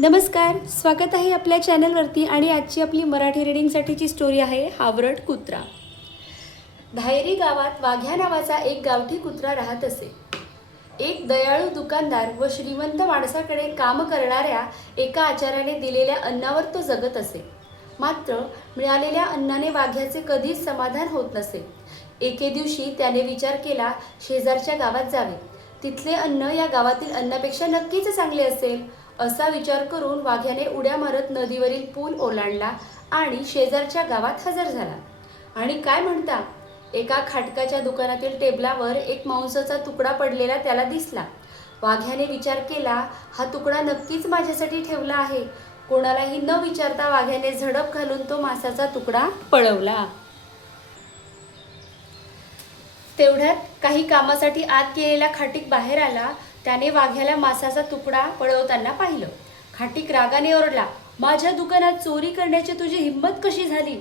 नमस्कार, स्वागत आहे आपल्या चॅनलवरती. आणि आजची आपली मराठी रीडिंगसाठीची स्टोरी आहे हावरट कुत्रा. धायरी गावात वाघ्या नावाचा एक गावठी कुत्रा राहत असे. एक दयाळू दुकानदार व श्रीमंत माणसाकडे काम करणाऱ्या एका आचार्याने दिलेल्या अन्नावर तो जगत असे. मात्र मिळालेल्या अन्नाने वाघ्याचे कधीच समाधान होत नसे. एके दिवशी त्याने विचार केला, शेजारच्या गावात जावे. तिथले अन्न या गावातील अन्नापेक्षा नक्कीच चांगले असेल. असा विचार करून वाघ्याने उड्या मारत नदीवरील पूल ओलांडला आणि शेजारच्या गावात हजर झाला. आणि काय म्हणता, एका खाटकाच्या दुकानातील टेबलावर एक मांसाचा तुकडा पडलेला त्याला दिसला. वाघ्याने विचार केला, हा तुकडा नक्कीच माझ्यासाठी ठेवला आहे. कोणालाही न विचारता वाघ्याने झडप घालून तो मांसाचा तुकडा पळवला. तेवढ्यात काही कामासाठी आत गेलेला खाटीक बाहेर आला. त्याने वाघ्याला मांसाचा तुकडा पळवताना पाहिलं. खाटीक रागाने ओरडला, माझ्या दुकानात चोरी करण्याची तुझी हिंमत कशी झाली?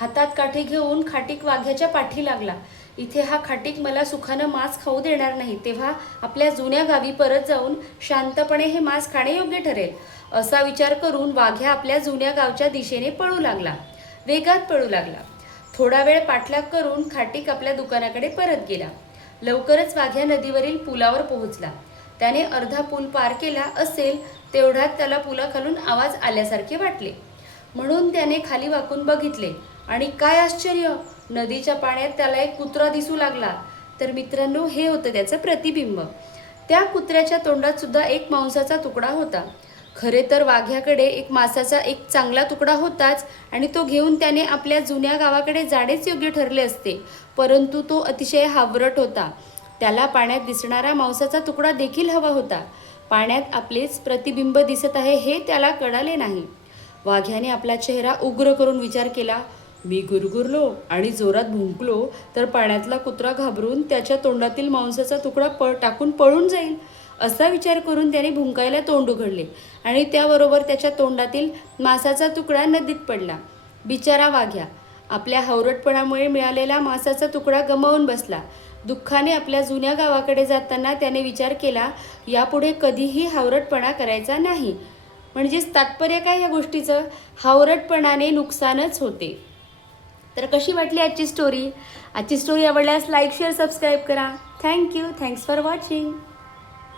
हातात काठी घेऊन खाटीक वाघ्याच्या पाठी लागला. इथे हा खाटीक मला सुखानं मांस खाऊ देणार नाही, तेव्हा आपल्या जुन्या गावी परत जाऊन शांतपणे हे मांस खाणे योग्य ठरेल. असा विचार करून वाघ्या आपल्या जुन्या गावच्या दिशेने पळू लागला. वेगात पळू लागला. थोडा वेळ पाठलाग करून खाटीक आपल्या दुकानाकडे परत गेला. लवकरच वाघ्या नदीवरील पुलावर पोहोचला. त्याने अर्धा पूल पार केला असेल तेवढ्यात त्याला पुलाखालून आवाज आल्यासारखे वाटले. म्हणून त्याने खाली वाकून बघितले आणि काय आश्चर्य, नदीच्या पाण्यात त्याला एक कुत्रा दिसू लागला. तर मित्रांनो, हे होतं त्याचं प्रतिबिंब. त्या कुत्र्याच्या तोंडात सुद्धा एक मांसाचा तुकडा होता. खरे तर वाघ्याकडे एक मांसाचा एक चांगला तुकडा होताच आणि तो घेऊन त्याने आपल्या जुन्या गावाकडे जाणेच योग्य ठरले असते. परंतु तो अतिशय हावरट होता. त्याला पाण्यात दिसणारा मांसाचा तुकडा देखील हवा होता. पाण्यात आपलेच प्रतिबिंब दिसत आहे हे त्याला कळाले नाही. वाघ्याने आपला चेहरा उग्र करून विचार केला, मी गुरगुरलो आणि जोरात भुंकलो तर पाण्यातला कुत्रा घाबरून त्याच्या तोंडातील मांसाचा तुकडा टाकून पळून जाईल. असा विचार करून त्याने भुंकायला तोंड उघडले आणि त्याबरोबर त्याच्या तोंडातील मांसाचा तुकडा नदीत पडला. बिचारा वाघ्या आपल्या हावरटपणामुळे मिळालेला मांसाचा तुकडा गमावून बसला. दुःखाने आपल्या जुन्या गावाकडे जाताना त्याने विचार केला, यापुढे कधीही हावरटपणा करायचा नाही. म्हणजेच तात्पर्य काय या गोष्टीचं? हावरटपणाने नुकसानच होते. तर कशी वाटली आजची स्टोरी? आजची स्टोरी आवडल्यास लाईक, शेअर, सबस्क्राईब करा. थँक्यू. Thanks for watching.